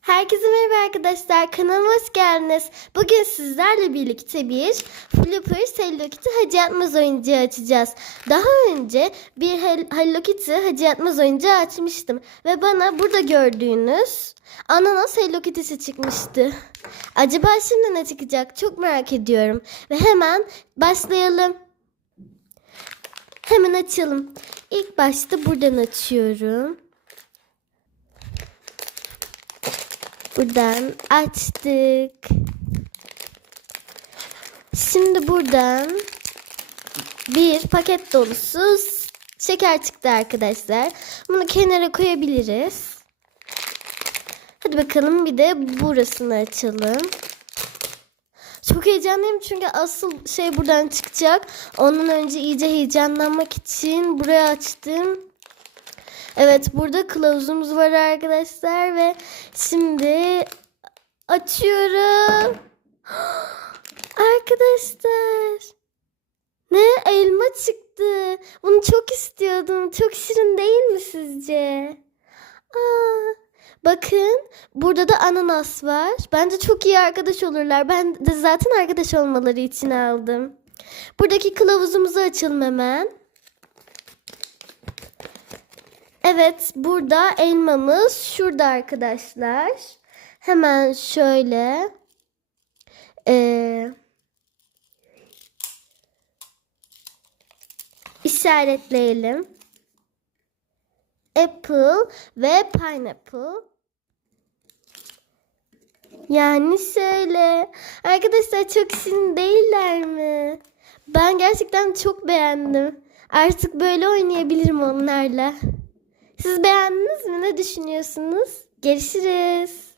Herkese merhaba arkadaşlar. Kanalıma hoş geldiniz. Bugün sizlerle birlikte bir Flipper Hello Kitty Hacı Yatmaz oyuncağı açacağız. Daha önce bir Hel- Hello Kitty Hacı Yatmaz oyuncağı açmıştım. Ve bana burada gördüğünüz ananas Hello Kitty'si çıkmıştı. Acaba şimdi ne çıkacak? Çok merak ediyorum. Ve hemen başlayalım. Hemen açalım. İlk başta buradan açıyorum. Buradan açtık. Şimdi buradan bir paket dolusu şeker çıktı arkadaşlar. Bunu kenara koyabiliriz. Hadi bakalım bir de burasını açalım. Çok heyecanlıyım çünkü asıl şey buradan çıkacak. Ondan önce iyice heyecanlanmak için buraya açtım. Evet burada kılavuzumuz var arkadaşlar ve şimdi açıyorum. Arkadaşlar ne elma çıktı. Bunu çok istiyordum. Çok şirin değil mi sizce? Aa, bakın burada da ananas var. Bence çok iyi arkadaş olurlar. Ben de zaten arkadaş olmaları için aldım. Buradaki kılavuzumuzu açalım hemen. Evet, burada elmamız şurada arkadaşlar. Hemen şöyle eee, işaretleyelim. Apple ve pineapple. Yani şöyle. Arkadaşlar çok şirin değiller mi? Ben gerçekten çok beğendim. Artık böyle oynayabilirim onlarla. Siz beğendiniz mi? Ne düşünüyorsunuz? Görüşürüz.